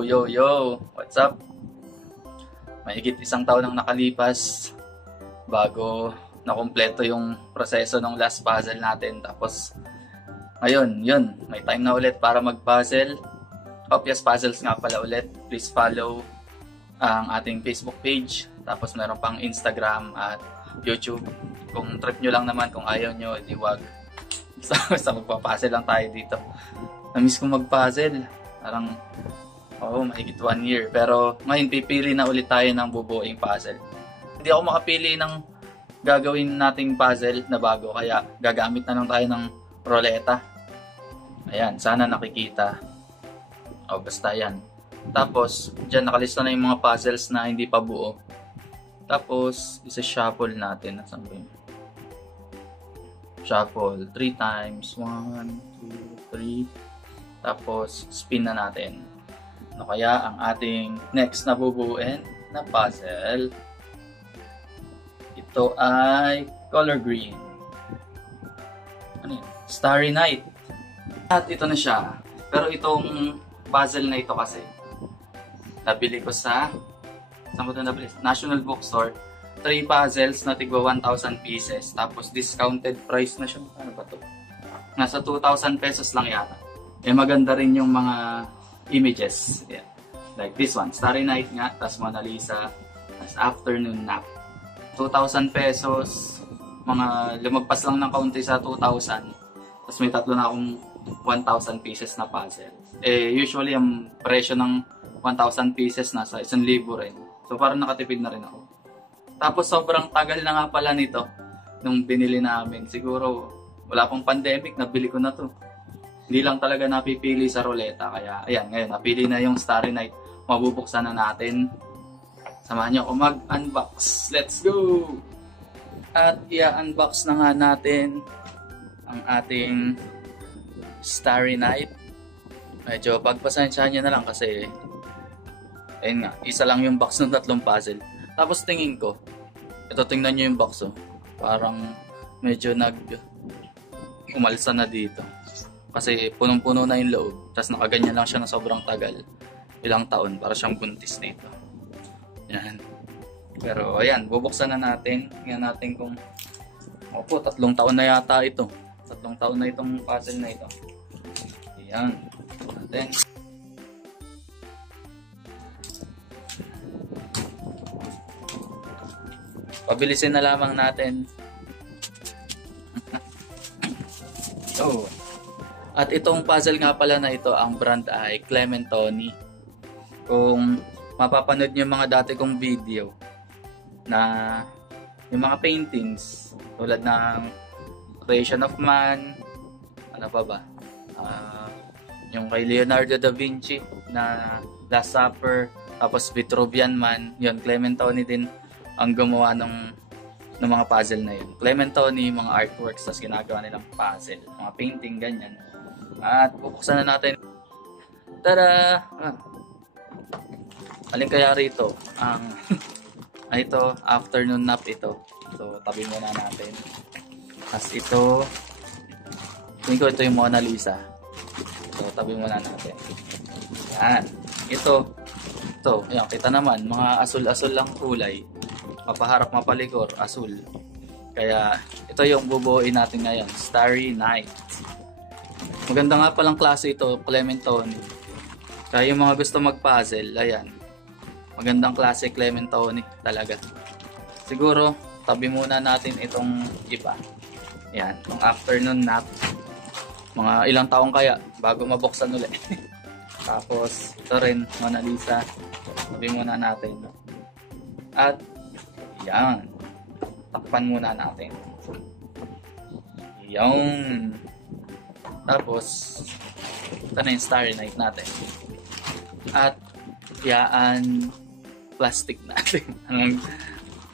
Yo, yo, yo! What's up? Mahigit isang taon nang nakalipas bago nakumpleto yung proseso ng last puzzle natin. Tapos, ngayon, yun, may time na ulit para mag-puzzle. Obvious Puzzles nga pala ulit. Please follow ang ating Facebook page. Tapos meron pang Instagram at YouTube. Kung trip nyo lang naman, kung ayaw nyo, edi wag. Basta magpa-puzzle lang tayo dito. Na-miss kong mag-puzzle. Parang, mahigit 1 year. Pero ngayon, pipili na ulit tayo ng bubuing puzzle. Hindi ako makapili ng gagawin nating puzzle na bago. Kaya gagamit na lang tayo ng roleta. Ayan, sana nakikita. Basta yan. Tapos, dyan nakalista na yung mga puzzles na hindi pa buo. Tapos, isa-shuffle natin. Nasaan ba yun? Shuffle 3 times. 1, 2, 3. Tapos, spin na natin. Ano kaya ang ating next na bubuuin na puzzle? Ito ay color green. Ano yun? Starry Night. At ito na siya. Pero itong puzzle na ito kasi, nabili ko sa National Bookstore. 3 puzzles na tigwa 1,000 pieces. Tapos discounted price na siya. Ano ba to? Nasa 2,000 pesos lang yata. Maganda rin yung mga images. Yeah. Like this one. Starry Night nga. Tapos Mona Lisa. Tapos Afternoon Nap. 2,000 pesos. Mga lumagpas lang ng kaunti sa 2,000. Tapos may tatlo na akong 1,000 pieces na puzzle. Usually ang presyo ng 1,000 pieces nasa 1,000 rin. So parang nakatipid na rin ako. Tapos sobrang tagal na nga pala nito nung binili namin. Siguro wala pang pandemic, nabili ko na to. Hindi lang talaga napipili sa roleta. Kaya ayan, ngayon napili na yung Starry Night. Mabubuksan na natin. Samahan niyo ako mag-unbox. Let's go! At i-unbox na nga natin ang ating Starry Night. Medyo pagpasensyahan nyo na lang kasi ayun nga, isa lang yung box ng 3 puzzle. Tapos tingin ko, ito tingnan nyo yung box parang medyo umalsa na dito. Kasi punong-puno na yung loob. Tapos nakaganyan lang siya na sobrang tagal. Ilang taon para siyang buntis dito. Yan. Pero ayan, bubuksan na natin. Tingnan natin kung 3 taon na yata ito. 3 taon na itong puzzle na ito. Ayan. Then, pabilisin na lamang natin. At itong puzzle nga pala na ito, ang brand ay Clementoni. Kung mapapanood nyo yung mga dati kong video na yung mga paintings tulad ng Creation of Man, ano pa ba? Yung kay Leonardo da Vinci na Last Supper, tapos Vitruvian Man, yun, Clementoni din ang gumawa ng mga puzzle na yun. Clementoni, mga artworks, tapos ginagawa nilang puzzle, mga painting, ganyan. At bubuksan na natin. Tada! Alin kaya rito? Ito, Afternoon Nap ito. So, tabi muna natin. Tapos ito, tingin ko ito yung Mona Lisa. So, tabi muna natin. Yan. Ito, ayan, kita naman, mga asul-asul lang kulay. Mapaharap, mapalikor, asul. Kaya, ito yung bubuuin natin ngayon, Starry Night. Maganda nga palang klase ito, Clementoni. Kaya yung mga gusto mag-puzzle, ayan. Magandang klase Clementoni talaga. Siguro, tabi muna natin itong iba. Ayan, itong Afternoon Nap. Mga ilang taong kaya bago mabuksan ulit. Tapos, ito rin, Mona Lisa. Tabi muna natin. At, yan. Takpan muna natin. Yan. Tapos, ito na yung Starry Night natin. At, yaan plastic natin.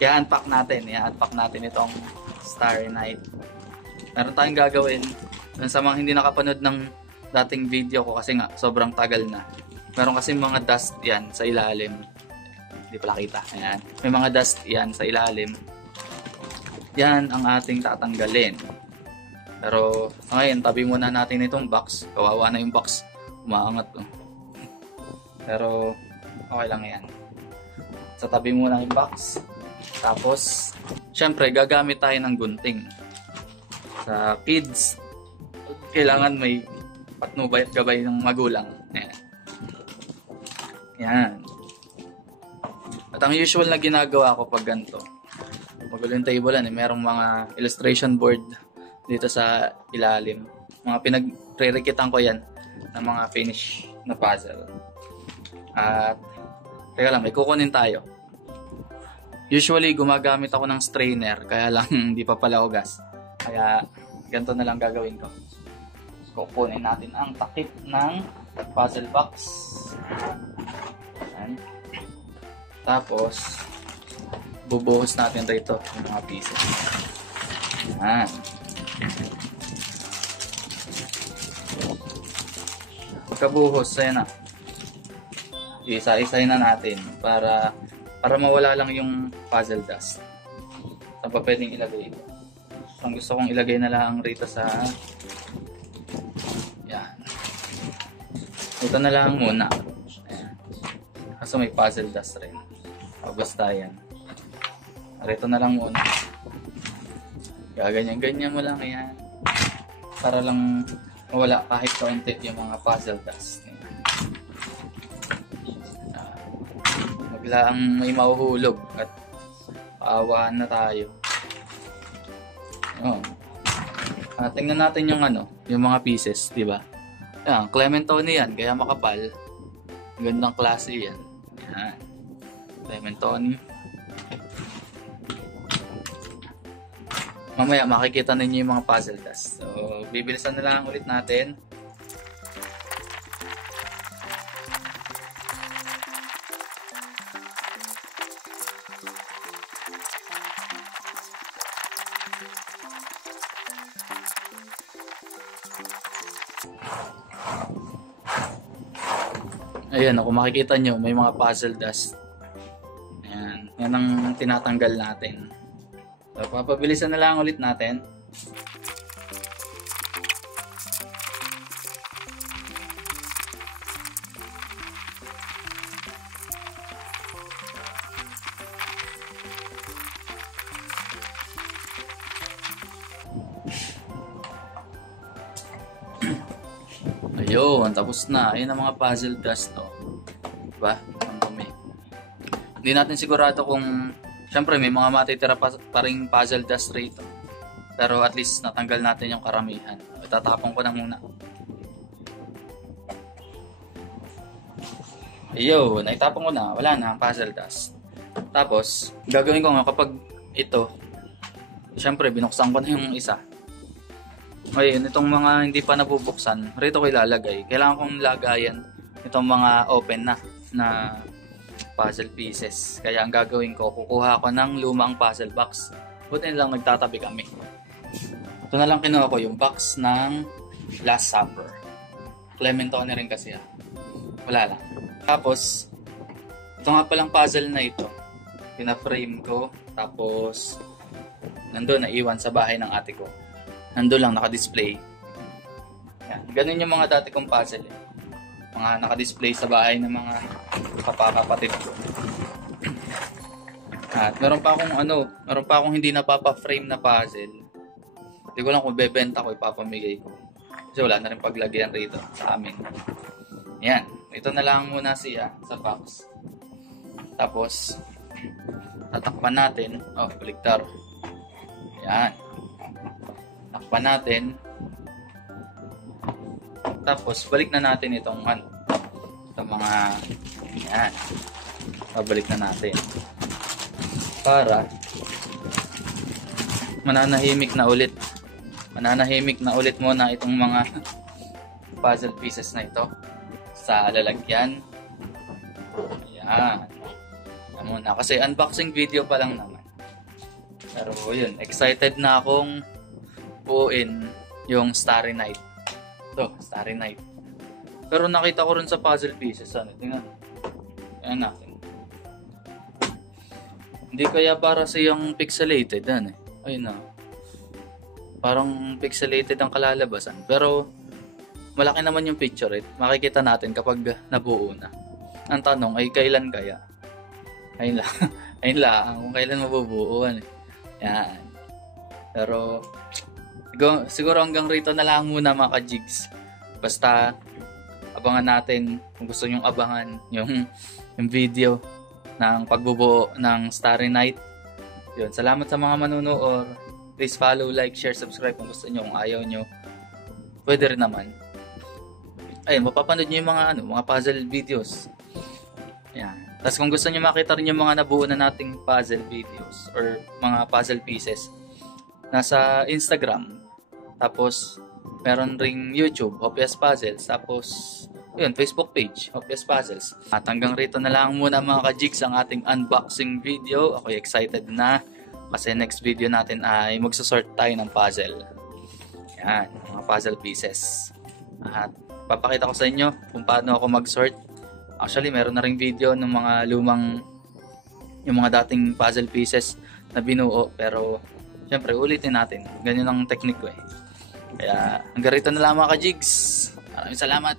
I-unpack natin itong Starry Night. Meron tayong gagawin. Sa mga hindi nakapanood ng dating video ko kasi nga sobrang tagal na. Meron kasi mga dust yan sa ilalim. Hindi pala kita. Ayan. May mga dust yan sa ilalim. Yan ang ating tatanggalin. Pero ngayon, tabi muna natin itong box. Kawawa na yung box. Umaangat. Pero okay lang yan. Sa tabi muna yung box. Tapos, syempre, gagamit tayo ng gunting. Sa kids, kailangan may patnubay at gabay ng magulang. Ayan. Yan. At ang usual na ginagawa ko pag ganito, magulo yung table merong mga illustration board dito sa ilalim. Mga pinagre-rekitan ko yan ng mga finish na puzzle. At teka lang, may kukunin tayo. Usually gumagamit ako ng strainer, kaya lang hindi pa pala ugas. Kaya ganito na lang gagawin ko. Kukunin natin ang takip ng puzzle box. Ayan. Tapos bubuhos natin rito yung mga pieces. Ayan. Pagkabuhos, ayan na. Isa-isahin na natin para mawala lang yung puzzle dust. Saan pa pwedeng ilagay ito? Ang gusto kong ilagay na lang rito sa yan. Ito na lang muna. Ayan. Kaso may puzzle dust rin. Basta yan. Rito na lang muna. Gaganyan-ganyan mo lang yan. Para lang mawala kahit kaunti yung mga puzzle dust. Biglaang may mahuhulog at paawaan na tayo. Oh. Tingnan natin yung yung mga pieces, di ba? Yan, Clementone yan, kaya makapal. Gandang klase yan. Yan. Clementone. Mamaya makikita ninyo yung mga puzzle dust. So, bibilisan na lang ulit natin. Ayan, kung makikita nyo, may mga puzzle dust. Ayan, yan ang tinatanggal natin. So, papabilisan na lang ulit natin. Ayun, tapos na. Ayun ang mga puzzle dust, no? Diba? Ang dumi. Hindi natin sigurado kung syempre may mga matitira pa ring puzzle dust rito. Pero at least natanggal natin yung karamihan. Itatapon ko na muna. Ayun, naitapon ko na. Wala na ang puzzle dust. Tapos, gagawin ko nga kapag ito, syempre binuksan ko na yung isa. Ngayon, itong mga hindi pa nabubuksan, rito ko ilalagay. Kailangan kong lagayan itong mga open na puzzle pieces. Kaya ang gagawin ko, kukuha ko ng lumang puzzle box. Buti lang nagtatabi kami. Ito na lang kinuha ko, yung box ng Last Supper. Clementone rin kasi wala lang. Tapos, ito nga palang puzzle na ito. Pina-frame ko. Tapos, nandun, naiwan sa bahay ng ate ko. Nandun lang, naka-display. Yan. Ganun yung mga dati kong puzzle. Mga naka-display sa bahay ng mga kapatid ko. At meron pa akong hindi napapa-frame na puzzle. Hindi ko lang kung bebenta ko, ipapamigay ko. Kasi wala na rin paglagyan rito sa amin. Yan. Ito na lang muna siya sa box. Tapos, tatakpan natin. Oh, baligtad. Yan. Takpan natin. Tapos, balik na natin itong mga yan. Pabalik na natin. Para mananahimik na ulit. Mananahimik na ulit muna itong mga puzzle pieces na ito sa lalagyan. Yan. Yan muna. Kasi unboxing video pa lang naman. Pero yun, excited na akong buuin yung Starry Night. Ito, Starry Night. Pero nakita ko rin sa puzzle pieces. Tingnan. Ayan natin. Hindi kaya para siyang pixelated. Ayun na. Parang pixelated ang kalalabasan. Pero malaki naman yung picture. Makikita natin kapag nabuo na. ang tanong ay kailan kaya? Ayun lang. Ayun lang, kung kailan mabubuo. Yan. Pero, siguro hanggang rito na lang muna mga ka-jigs. Basta, abangan natin kung gusto nyong abangan yung video ng pagbubuo ng Starry Night. Yun, salamat sa mga manunood. Please follow, like, share, subscribe kung gusto nyo. Kung ayaw nyo, pwede rin naman. Ayun, mapapanood nyo yung mga puzzle videos. Yan. Tapos kung gusto nyo makita rin yung mga nabuo na nating puzzle videos or mga puzzle pieces, nasa Instagram. Tapos, meron ring YouTube, Hopias Puzzles. Tapos, yun, Facebook page, Hopias Puzzles. At hanggang rito na lang muna mga ka-jigs ang ating unboxing video. Ako'y excited na kasi next video natin ay magsasort tayo ng puzzle. Yan, mga puzzle pieces. At papakita ko sa inyo kung paano ako mag-sort. Actually, meron na ring video ng mga yung mga dating puzzle pieces na binuo. Pero, syempre, ulitin natin. Ganyan ang technique ko eh. Kaya, hanggang rito na lang mga ka-jigs. Maraming salamat.